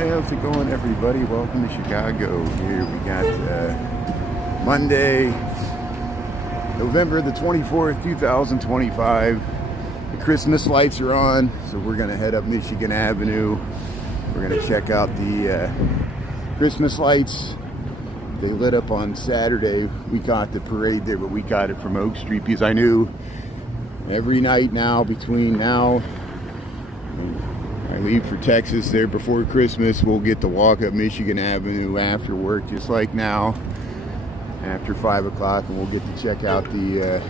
Hey, how's it going, everybody? Welcome to Chicago. Here we got Monday, November the 24th, 2025. The Christmas lights are on, so we're going to head up Michigan Avenue. We're going to check out the Christmas lights. They lit up on Saturday. We caught the parade there, but we caught it from Oak Street because I knew every night now, between now I leave for Texas there before Christmas, we'll get to walk up Michigan Avenue after work, just like now, after 5 o'clock, and we'll get to check out the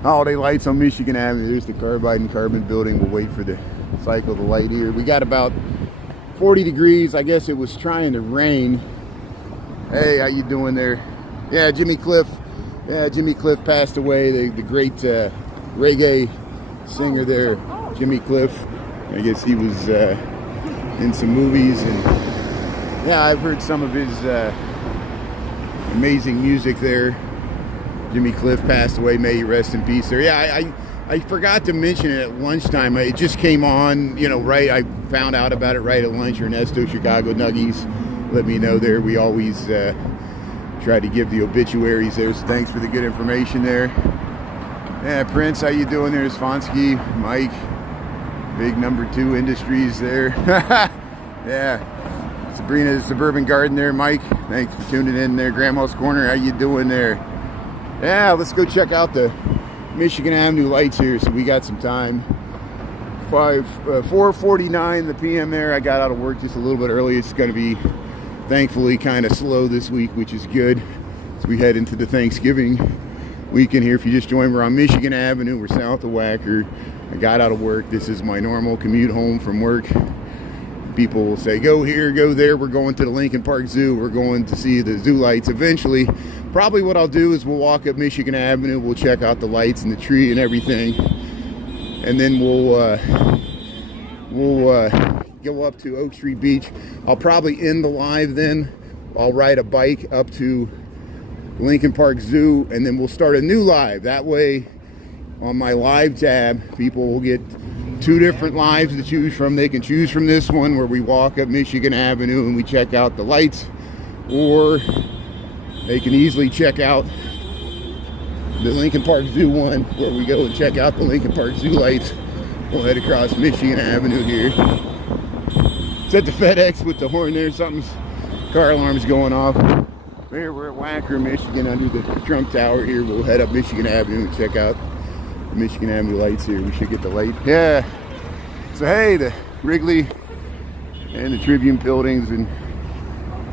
holiday lights on Michigan Avenue. There's the Carbide and Carbon building. We'll wait for the cycle of the light here. We got about 40 degrees. I guess it was trying to rain. Hey, how you doing there? Yeah, Jimmy Cliff. Yeah, Jimmy Cliff passed away, the great reggae singer there, Jimmy Cliff. I guess he was in some movies, and yeah, I've heard some of his amazing music there. Jimmy Cliff passed away. May he rest in peace there. Yeah, I forgot to mention it at lunchtime. It just came on, you know, right. I found out about it right at lunch. Ernesto Chicago Nuggies let me know there. We always try to give the obituaries there, so thanks for the good information there. Yeah, Prince, how you doing there? Svansky, Mike. Big number 2 Industries there. Yeah. Sabrina's Suburban Garden there, Mike. Thanks for tuning in there. Grandma's Corner, how you doing there? Yeah, let's go check out the Michigan Avenue lights here. So we got some time. 4:49 the PM there. I got out of work just a little bit early. It's going to be, thankfully, kind of slow this week, which is good. So we head into the Thanksgiving weekend here. If you just joined, we're on Michigan Avenue. We're south of Wacker. I got out of work. This is my normal commute home from work. People will say, go here, go there. We're going to the Lincoln Park Zoo. We're going to see the zoo lights eventually. Probably what I'll do is we'll walk up Michigan Avenue. We'll check out the lights and the tree and everything. And then we'll go up to Oak Street Beach. I'll probably end the live then. I'll ride a bike up to Lincoln Park Zoo, and then we'll start a new live. That way, on my live tab, people will get 2 different lives to choose from. They can choose from this one where we walk up Michigan Avenue and we check out the lights, or they can easily check out the Lincoln Park Zoo one where we go and check out the Lincoln Park Zoo lights. We'll head across Michigan Avenue here. It's at the FedEx with the horn there. Something's, car alarm's going off. There, we're at Wacker, Michigan, under the Trump Tower here. We'll head up Michigan Avenue and check out the Michigan Avenue lights here. We should get the light. Yeah. So hey, the Wrigley and the Tribune buildings and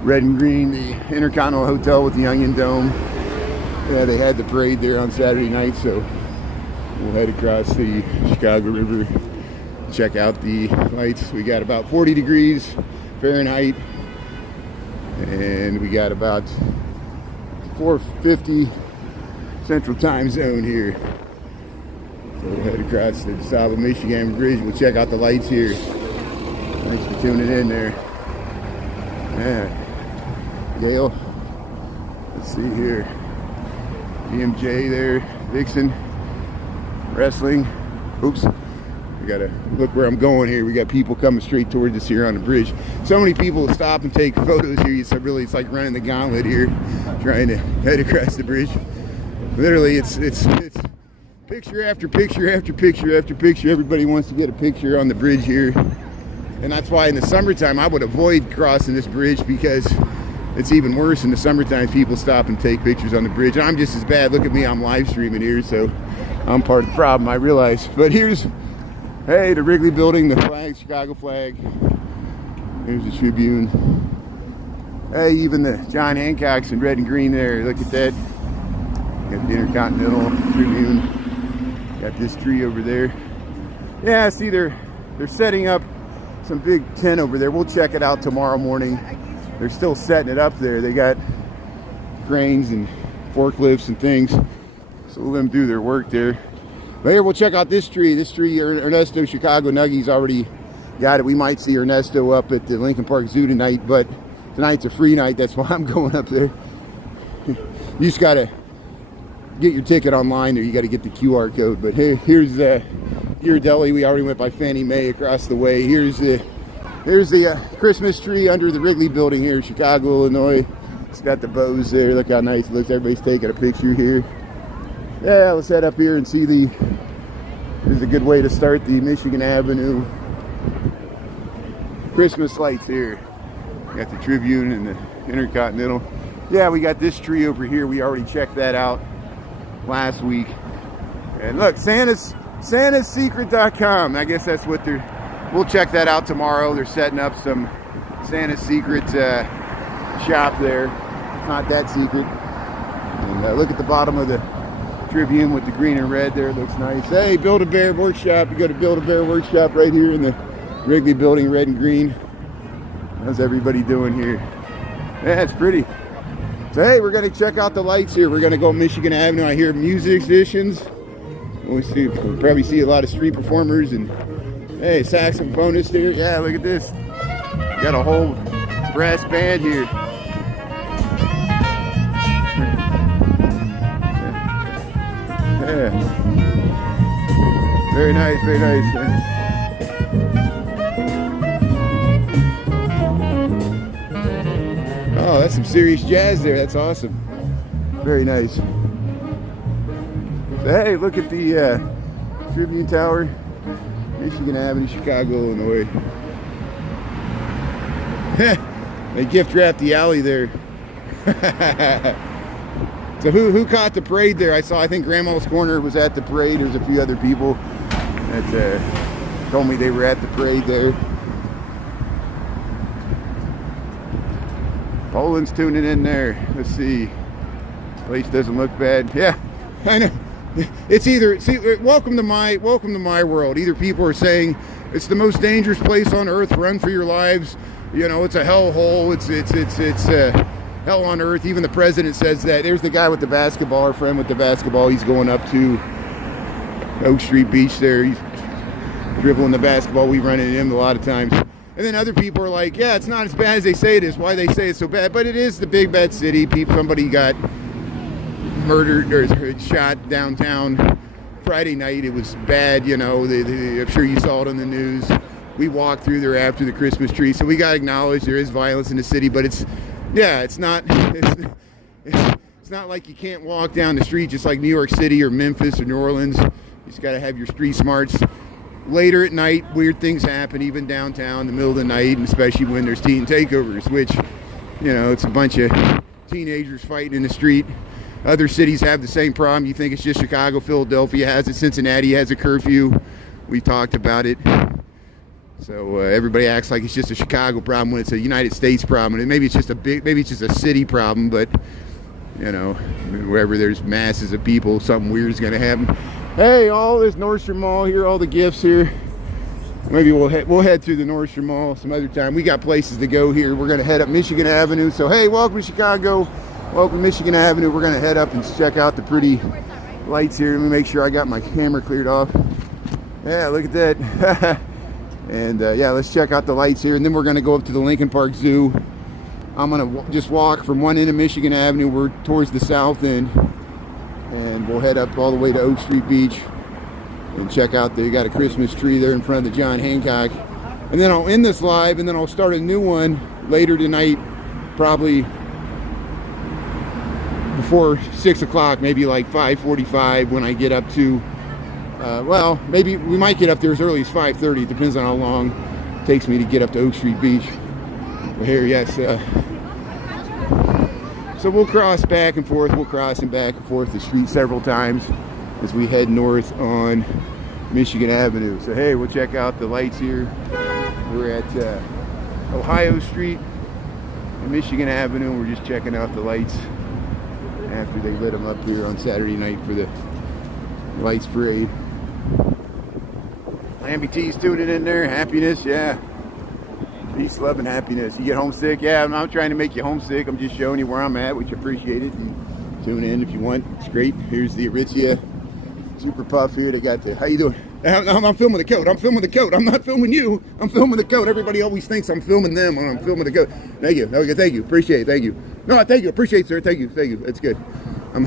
red and green, the Intercontinental Hotel with the Onion Dome. Yeah, they had the parade there on Saturday night, so we'll head across the Chicago River, check out the lights. We got about 40 degrees Fahrenheit, and we got about 4:50 Central Time Zone here. So we'll head across the south of Michigan Bridge. We'll check out the lights here. Thanks for tuning in there. Yeah. Gail. Let's see here. DMJ there. Vixen. Wrestling. Oops. We gotta look where I'm going here. We got people coming straight towards us here on the bridge. So many people stop and take photos here. It's like running the gauntlet here, trying to head across the bridge. Literally, it's picture after picture after picture after picture. Everybody wants to get a picture on the bridge here. And that's why in the summertime, I would avoid crossing this bridge, because it's even worse in the summertime. People stop and take pictures on the bridge. I'm just as bad. Look at me, I'm live streaming here, so I'm part of the problem, I realize. But here's, hey, the Wrigley building, the flag, Chicago flag. Here's the Tribune. Hey, even the John Hancock's in red and green there. Look at that. Got the Intercontinental Tribune. Got this tree over there. Yeah, see, they're setting up some big tent over there. We'll check it out tomorrow morning. They're still setting it up there. They got cranes and forklifts and things. So we'll let them do their work there. But here, we'll check out this tree. This tree, Ernesto Chicago Nuggies already got it. We might see Ernesto up at the Lincoln Park Zoo tonight, but tonight's a free night. That's why I'm going up there. You just got to get your ticket online, or you got to get the QR code. But here's Ghirardelli. We already went by Fannie Mae across the way. Here's the Here's the Christmas tree under the Wrigley building here in Chicago, Illinois. It's got the bows there. Look how nice it looks. Everybody's taking a picture here. Yeah, let's head up here and see the... Here's a good way to start the Michigan Avenue Christmas lights here. We got the Tribune and the Intercontinental. Yeah, we got this tree over here. We already checked that out last week. And look, santassecret.com. I guess that's what they're... We'll check that out tomorrow. They're setting up some Santa's Secret shop there. It's not that secret. And look at the bottom of the Tribune with the green and red there. It looks nice. Hey, Build-A-Bear Workshop. You go to Build-A-Bear Workshop right here in the Wrigley building, red and green. How's everybody doing here? Yeah, it's pretty. So hey, we're going to check out the lights here. We're going to go Michigan Avenue. I hear musicians. We'll probably see a lot of street performers and hey, saxophonist here. Yeah, look at this. Got a whole brass band here. Yeah. Very nice, very nice. Oh, that's some serious jazz there. That's awesome. Very nice. So, hey, look at the Tribune Tower. Michigan Avenue, Chicago, Illinois. They gift wrapped the alley there. So who caught the parade there? I think Grandma's Corner was at the parade. There's a few other people that told me they were at the parade there. Poland's tuning in there. Let's see. Place doesn't look bad. Yeah, I know. It's either welcome to my world. Either people are saying it's the most dangerous place on earth, run for your lives. You know, it's a hellhole. It's hell on earth. Even the president says that. There's the guy with the basketball, our friend with the basketball. He's going up to Oak Street Beach there. He's dribbling the basketball. We run into him a lot of times. And then other people are like, yeah, it's not as bad as they say it is. Why they say it's so bad? But it is the big bad city. Somebody got murdered or shot downtown Friday night. It was bad, you know. I'm sure you saw it on the news. We walked through there after the Christmas tree, so we got to acknowledge there is violence in the city. But it's not like you can't walk down the street just like New York City or Memphis or New Orleans. You just got to have your street smarts. Later at night, weird things happen, even downtown in the middle of the night, and especially when there's teen takeovers, which, you know, it's a bunch of teenagers fighting in the street. Other cities have the same problem. You think it's just Chicago. Philadelphia has it. Cincinnati has a curfew. We talked about it. So everybody acts like it's just a Chicago problem when it's a United States problem. And maybe it's just a city problem, but, you know, wherever there's masses of people, something weird is going to happen. Hey, all this Nordstrom Mall here, all the gifts here. Maybe we'll head through the Nordstrom Mall some other time. We got places to go here. We're going to head up Michigan Avenue. So, hey, welcome to Chicago. Welcome to Michigan Avenue. We're going to head up and check out the pretty lights here. Let me make sure I got my camera cleared off. Yeah, look at that. And, yeah, let's check out the lights here. And then we're going to go up to the Lincoln Park Zoo. I'm going to just walk from one end of Michigan Avenue. We're towards the south end. And we'll head up all the way to Oak Street Beach and check out you got a Christmas tree there in front of the John Hancock. And then I'll end this live, and then I'll start a new one later tonight, probably before 6 o'clock, maybe like 5:45 when I get up to, well, maybe we might get up there as early as 5:30. It depends on how long it takes me to get up to Oak Street Beach. But here, yes. So we'll cross back and forth. We'll cross and back and forth the street several times as we head north on Michigan Avenue. So hey, we'll check out the lights here. We're at Ohio Street and Michigan Avenue. We're just checking out the lights after they lit them up here on Saturday night for the lights parade. Lamby tuning in there. Happiness, yeah. Peace, love, and happiness. You get homesick? Yeah, I'm not trying to make you homesick. I'm just showing you where I'm at, which I appreciate it. And tune in if you want. It's great. Here's the Aritzia Super Puff here. They got the, how you doing? I'm filming the coat. I'm filming the coat. I'm not filming you. I'm filming the coat. Everybody always thinks I'm filming them when I'm filming the coat. Thank you. Okay, thank you. Appreciate it. Thank you. No, thank you. Appreciate it, sir. Thank you. Thank you. That's good. I'm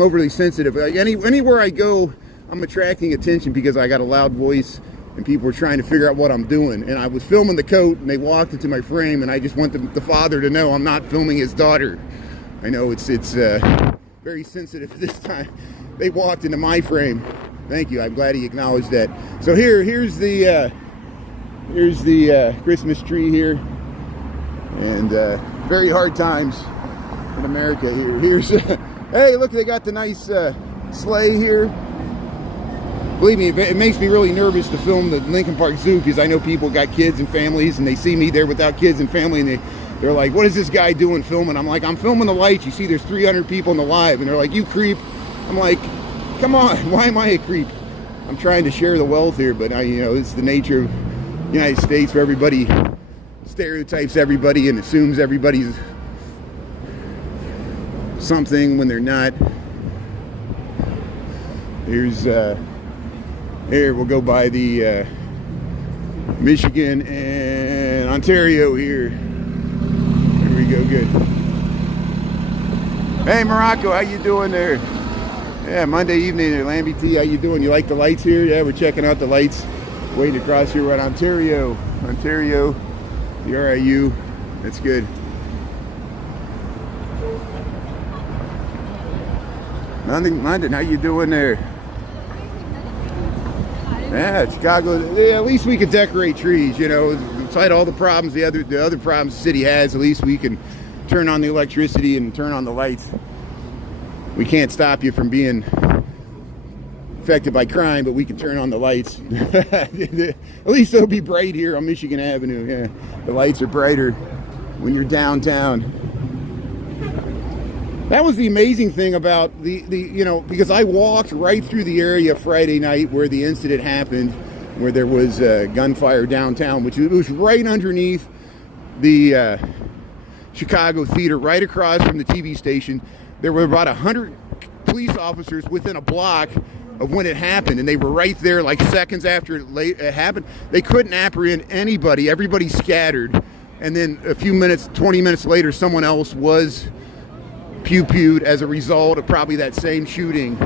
overly sensitive. Like anywhere I go, I'm attracting attention because I got a loud voice. and people were trying to figure out what I'm doing. And I was filming the coat, and they walked into my frame, and I just want the father to know I'm not filming his daughter. I know it's very sensitive this time. They walked into my frame. Thank you. I'm glad he acknowledged that. So here's the Christmas tree here, and very hard times in America here. Here's hey, look, they got the nice sleigh here. Believe me, it makes me really nervous to film the Lincoln Park Zoo, because I know people got kids and families, and they see me there without kids and family, and they're like, what is this guy doing filming? I'm like, I'm filming the lights. You see there's 300 people in the live, and they're like, you creep. I'm like, come on, why am I a creep? I'm trying to share the wealth here, but it's the nature of the United States, where everybody stereotypes everybody and assumes everybody's something when they're not. Here we'll go by the Michigan and Ontario here. Here we go, good. Hey Morocco, how you doing there? Yeah, Monday evening at Lambie T, how you doing? You like the lights here? Yeah, we're checking out the lights. Waiting across here, we're at Ontario, the RIU. That's good. London, how you doing there? Yeah, Chicago. Yeah, at least we can decorate trees. Despite all the problems, the other problems the city has, at least we can turn on the electricity and turn on the lights. We can't stop you from being affected by crime, but we can turn on the lights. At least it'll be bright here on Michigan Avenue. Yeah, the lights are brighter when you're downtown. That was the amazing thing about because I walked right through the area Friday night where the incident happened, where there was gunfire downtown, which was right underneath the Chicago Theater, right across from the TV station. There were about 100 police officers within a block of when it happened, and they were right there like seconds after it happened. They couldn't apprehend anybody. Everybody scattered, and then a few minutes, 20 minutes later, someone else was pew-pewed as a result of probably that same shooting.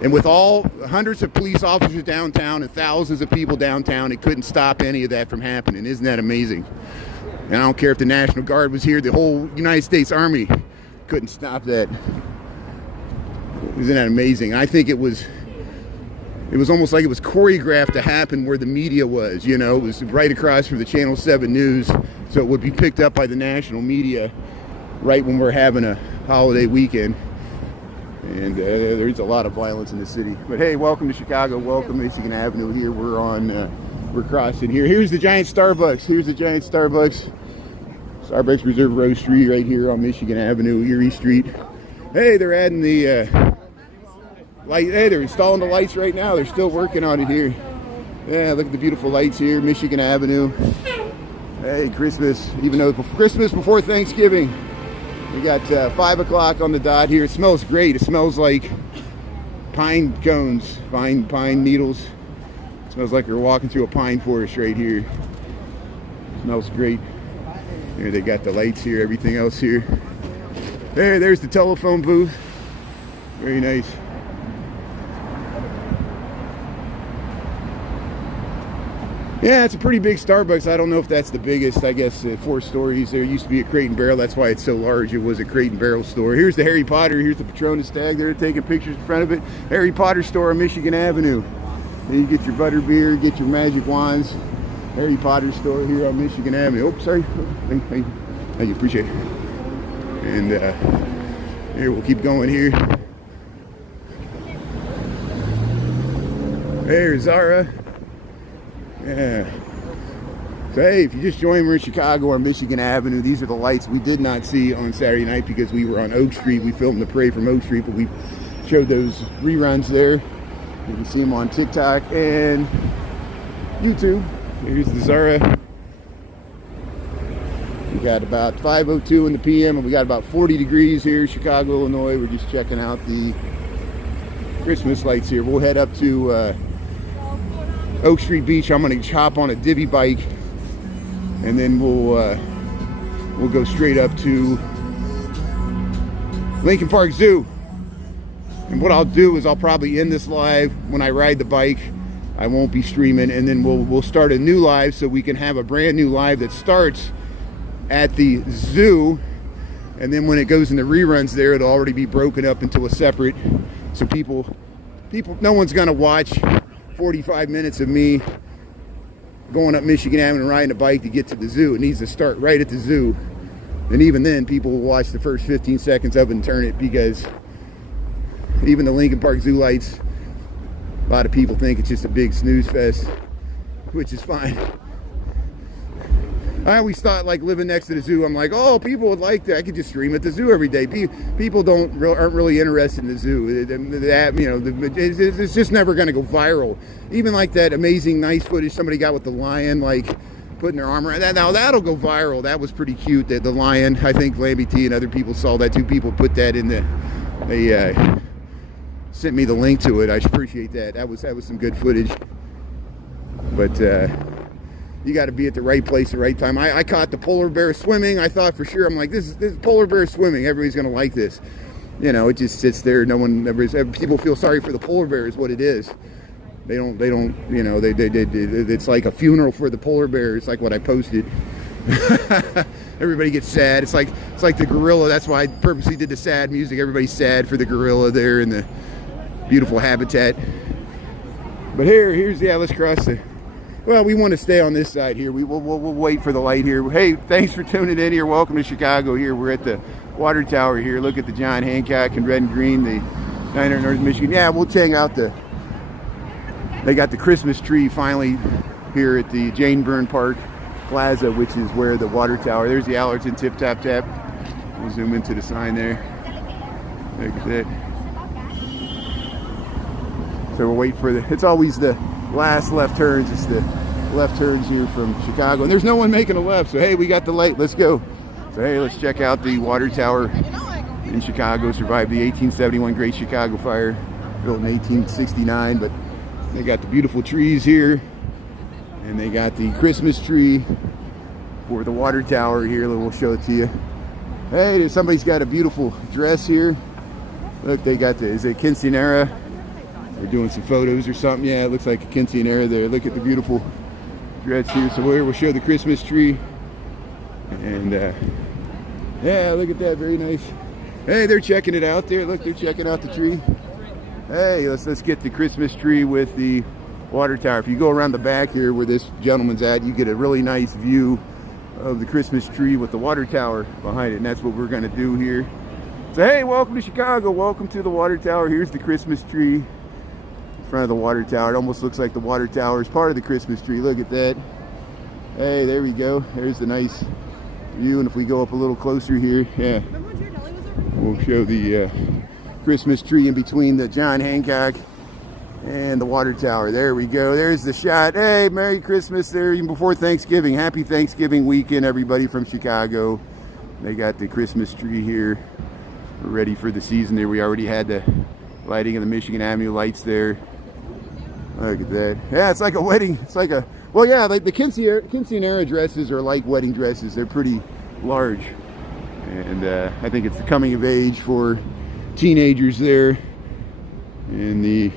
And with all hundreds of police officers downtown and thousands of people downtown, it couldn't stop any of that from happening. Isn't that amazing? And I don't care if the National Guard was here, the whole United States Army couldn't stop that. Isn't that amazing? I think it was almost like it was choreographed to happen where the media was. It was right across from the Channel 7 News, so it would be picked up by the national media right when we're having a holiday weekend. And there's a lot of violence in the city. But hey, welcome to Chicago. Welcome to Michigan Avenue here. We're crossing here. Here's the giant Starbucks. Starbucks Reserve Row Street right here on Michigan Avenue, Erie Street. Hey, they're adding the light. Hey, they're installing the lights right now. They're still working on it here. Yeah, look at the beautiful lights here, Michigan Avenue. Hey, Christmas, even though Christmas before Thanksgiving. We got 5 o'clock on the dot here. It smells great. It smells like pine cones, pine needles. It smells like we're walking through a pine forest right here. It smells great. Here they got the lights here, everything else here. There's the telephone booth. Very nice. Yeah, it's a pretty big Starbucks. I don't know if that's the biggest. I guess 4 stories. There used to be a Crate and Barrel. That's why it's so large. It was a Crate and Barrel store. Here's the Harry Potter. Here's the Patronus tag. They're taking pictures in front of it. Harry Potter store on Michigan Avenue. Then you get your butterbeer, get your magic wands. Harry Potter store here on Michigan Avenue. Oh, sorry. Thank you. Appreciate it. And here, we'll keep going here. There's Zara. Yeah. So hey, if you just joined, we're in Chicago on Michigan Avenue. These are the lights we did not see on Saturday night because we were on Oak Street. We filmed the parade from Oak Street, but we showed those reruns there. You can see them on TikTok and YouTube. Here's the Zara. We got about 5:02 in the PM, and we got about 40 degrees here, Chicago, Illinois. We're just checking out the Christmas lights here. We'll head up to Oak Street Beach. I'm going to hop on a divvy bike, and then we'll go straight up to Lincoln Park Zoo. And what I'll do is I'll probably end this live when I ride the bike. I won't be streaming, and then we'll start a new live so we can have a brand new live that starts at the zoo, and then when it goes in the reruns there, it'll already be broken up into a separate, so people, no one's gonna watch 45 minutes of me going up Michigan Avenue and riding a bike to get to the zoo. It needs to start right at the zoo. And even then, people will watch the first 15 seconds of it and turn it, because even the Lincoln Park Zoo lights, a lot of people think it's just a big snooze fest, which is fine. I always thought, like, living next to the zoo, I'm like, oh, people would like that. I could just stream at the zoo every day. People aren't really interested in the zoo. It's just never going to go viral. Even like that amazing, nice footage somebody got with the lion, like putting their arm around that. Now that'll go viral. That was pretty cute. The lion. I think Lamby T and other people saw that. 2 people put that in they sent me the link to it. I appreciate that. That was some good footage. But you got to be at the right place at the right time. I caught the polar bear swimming. I thought for sure, I'm like, this is polar bear swimming. Everybody's gonna like this. You know, it just sits there. People feel sorry for the polar bear is what it is. They don't, you know, it's like a funeral for the polar bear. It's like what I posted. Everybody gets sad. It's like the gorilla. That's why I purposely did the sad music. Everybody's sad for the gorilla there in the beautiful habitat. But let's cross the. Well, we want to stay on this side here. We'll wait for the light here. Hey, thanks for tuning in here. Welcome to Chicago here. We're at the water tower here. Look at the John Hancock in red and green, the 900 North Michigan. Yeah, we'll check out they got the Christmas tree finally here at the Jane Byrne Park Plaza, which is where the water tower. There's the Allerton Tip Tap Tap. We'll zoom into the sign there. Look at that. So we'll wait for it's always the last left turns. It's the left turns here from Chicago, and there's no one making a left, so hey, we got the light, let's go. So hey, let's check out the water tower in Chicago. Survived the 1871 Great Chicago Fire, built in 1869. But they got the beautiful trees here, and they got the Christmas tree for the water tower here. We'll show it to you. Hey, somebody's got a beautiful dress here. Look, they got is it quinceanera? They're doing some photos or something. Yeah, it looks like a quinceanera there. Look at the beautiful dress here. So we'll show the Christmas tree. And yeah, look at that, very nice. Hey, they're checking it out there. Look, they're checking out the tree. Hey, let's get the Christmas tree with the water tower. If you go around the back here where this gentleman's at, you get a really nice view of the Christmas tree with the water tower behind it. And that's what we're going to do here. So hey, welcome to Chicago. Welcome to the water tower. Here's the Christmas tree in front of the water tower. It almost looks like the water tower is part of the Christmas tree. Look at that. Hey, there we go. There's the nice view. And if we go up a little closer here, yeah, we'll show the Christmas tree in between the John Hancock and the water tower. There we go. There's the shot. Hey, Merry Christmas there, even before Thanksgiving. Happy Thanksgiving weekend, everybody from Chicago. They got the Christmas tree here. We're ready for the season there. We already had the lighting of the Michigan Avenue lights there. Look at that. Yeah, it's like a wedding. It's like a, well, yeah, like the quinceanera dresses are like wedding dresses. They're pretty large. And I think it's the coming of age for teenagers there in the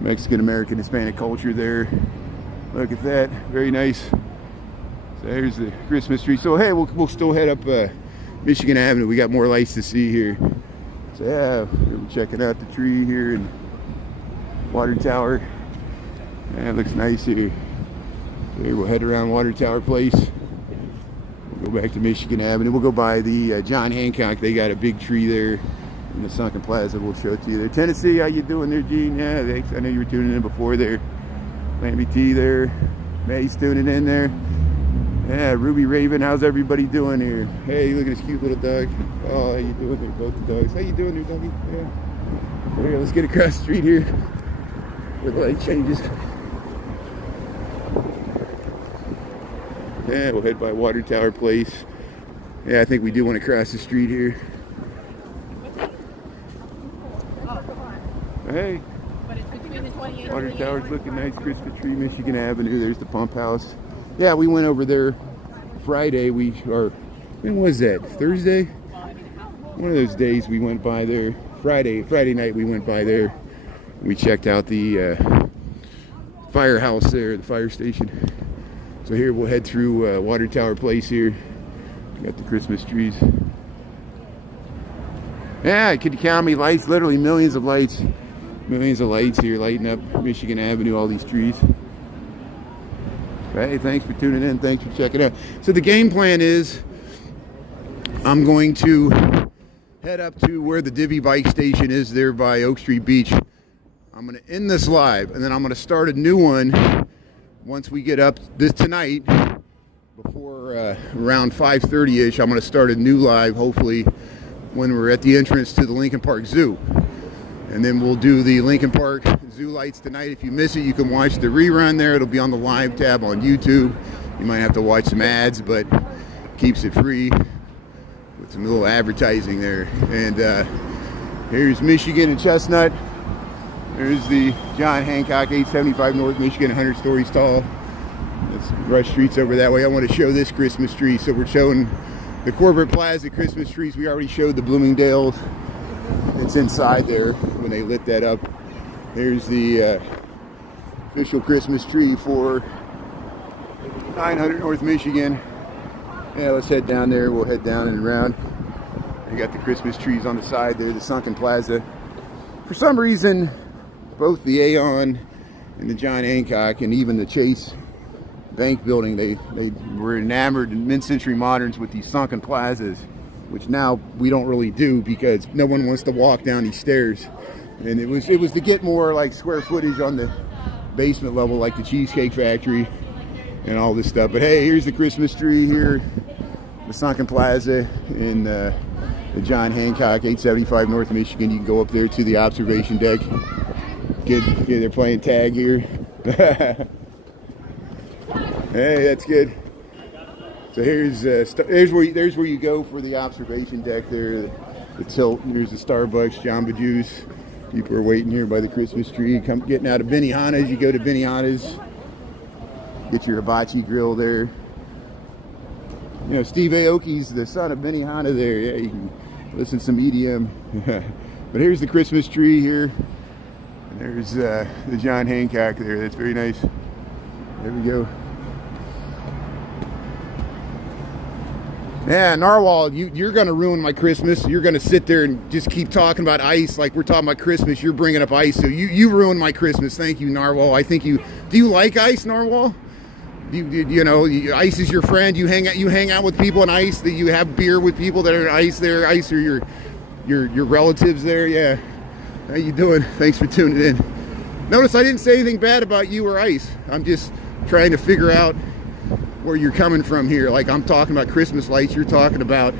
Mexican-American Hispanic culture there. Look at that. Very nice. So there's the Christmas tree. So hey, we'll still head up Michigan Avenue. We got more lights to see here. So yeah, we're checking out the tree here and water tower. Yeah, it looks nice here. Here we'll head around Water Tower Place. We'll go back to Michigan Avenue. We'll go by the John Hancock. They got a big tree there in the Sunken Plaza. We'll show it to you there. Tennessee, how you doing there, Gene? Yeah, thanks. I know you were tuning in before there. Lamby T there. May's tuning in there. Yeah, Ruby Raven, how's everybody doing here? Hey, look at this cute little dog. Oh, how you doing there, both the dogs? How you doing there, doggy? Yeah. There, let's get across the street here where the light changes. Yeah, we'll head by Water Tower Place. Yeah, I think we do want to cross the street here. Hey, Water Tower's looking nice. Christmas tree, Michigan Avenue. There's the pump house. Yeah, we went over there Friday. When was that? Thursday? One of those days we went by there. Friday night we went by there. We checked out the firehouse there, the fire station. So here we'll head through Water Tower Place here. Got the Christmas trees. Yeah, could you count how many lights? Literally millions of lights. Millions of lights here lighting up Michigan Avenue, all these trees. Hey, thanks for tuning in. Thanks for checking out. So the game plan is I'm going to head up to where the Divvy bike station is there by Oak Street Beach. I'm going to end this live, and then I'm going to start a new one once we get up this tonight. Before around 5:30ish, I'm going to start a new live, hopefully when we're at the entrance to the Lincoln Park Zoo. And then we'll do the Lincoln Park Zoo lights tonight. If you miss it, you can watch the rerun there. It'll be on the live tab on YouTube. You might have to watch some ads, but keeps it free with some little advertising there. And here's Michigan and Chestnut. There's the John Hancock 875 North Michigan, 100 stories tall. That's Rush Street's over that way. I want to show this Christmas tree. So we're showing the Corporate Plaza Christmas trees. We already showed the Bloomingdale's. It's inside there when they lit that up. There's the official Christmas tree for 900 North Michigan. Yeah, let's head down there. We'll head down and around. You got the Christmas trees on the side there, the Sunken Plaza. For some reason, both the Aon and the John Hancock and even the Chase Bank building, they were enamored in mid-century moderns with these sunken plazas, which now we don't really do because no one wants to walk down these stairs. And it was to get more like square footage on the basement level, like the Cheesecake Factory and all this stuff. But hey, here's the Christmas tree here, the Sunken Plaza in the John Hancock 875 North Michigan. You can go up there to the observation deck. Good, they're playing tag here. Hey, that's good. So there's where you go for the observation deck there, the tilt. Here's the Starbucks, Jamba Juice. People are waiting here by the Christmas tree. Getting out of Benihana's, you go to Benihana's, get your hibachi grill there. You know, Steve Aoki's the son of Benihana there. Yeah, you can listen to some EDM. But here's the Christmas tree here. And there's the John Hancock there. That's very nice. There we go. Yeah, Narwhal, you're going to ruin my Christmas. You're going to sit there and just keep talking about ice like we're talking about Christmas. You're bringing up ice, so you ruined my Christmas. Thank you, Narwhal. I think do you like ice, Narwhal? You know, ice is your friend. You hang out with people in ice. That you have beer with people that are in ice there. Ice are your relatives there. Yeah. How you doing? Thanks for tuning in. Notice I didn't say anything bad about you or ice. I'm just trying to figure out where you're coming from here. Like I'm talking about Christmas lights, you're talking about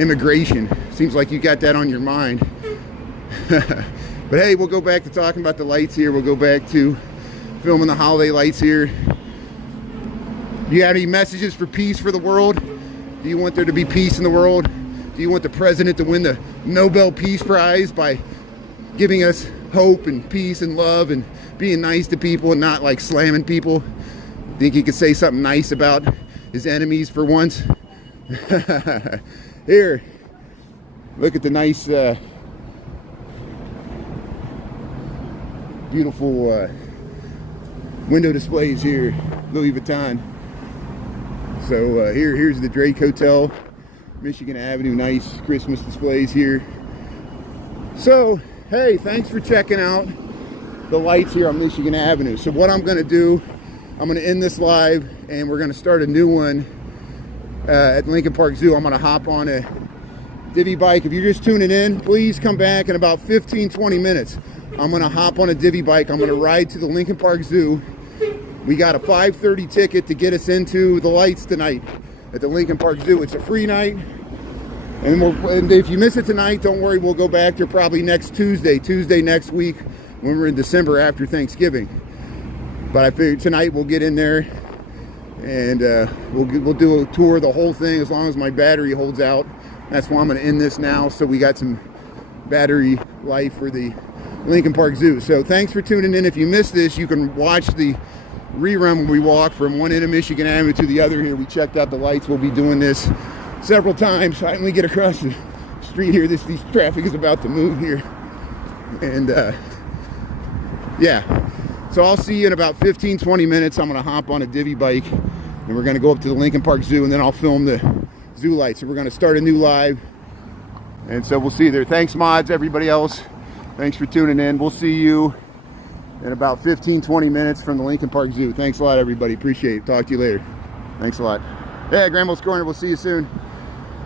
immigration. Seems like you got that on your mind. But hey, we'll go back to talking about the lights here. We'll go back to filming the holiday lights here. Do you have any messages for peace for the world? Do you want there to be peace in the world? Do you want the president to win the Nobel Peace Prize by giving us hope and peace and love and being nice to people and not like slamming people? Think he could say something nice about his enemies for once? Here, look at the nice, beautiful window displays here, Louis Vuitton. So here's the Drake Hotel, Michigan Avenue, nice Christmas displays here. So, hey, thanks for checking out the lights here on Michigan Avenue. So what I'm going to do, I'm going to end this live and we're going to start a new one at Lincoln Park Zoo. I'm going to hop on a Divvy bike. If you're just tuning in, please come back in about 15-20 minutes. I'm going to hop on a Divvy bike. I'm going to ride to the Lincoln Park Zoo. We got a 5:30 ticket to get us into the lights tonight at the Lincoln Park Zoo. It's a free night. And if you miss it tonight, don't worry. We'll go back to probably next Tuesday next week when we're in December after Thanksgiving. But I figured tonight we'll get in there and we'll do a tour of the whole thing as long as my battery holds out. That's why I'm going to end this now, so we got some battery life for the Lincoln Park Zoo. So thanks for tuning in. If you missed this, you can watch the rerun when we walk from one end of Michigan Avenue to the other here. We checked out the lights. We'll be doing this several times. I only get across the street here. This traffic is about to move here. And yeah. So I'll see you in about 15-20 minutes. I'm gonna hop on a divvy bike and we're gonna go up to the Lincoln Park Zoo, and then I'll film the zoo lights. So we're gonna start a new live, and so we'll see you there. Thanks mods, everybody else. Thanks for tuning in. We'll see you in about 15-20 minutes from the Lincoln Park Zoo. Thanks a lot, everybody. Appreciate it. Talk to you later. Thanks a lot. Yeah, Grandma's Corner. We'll see you soon.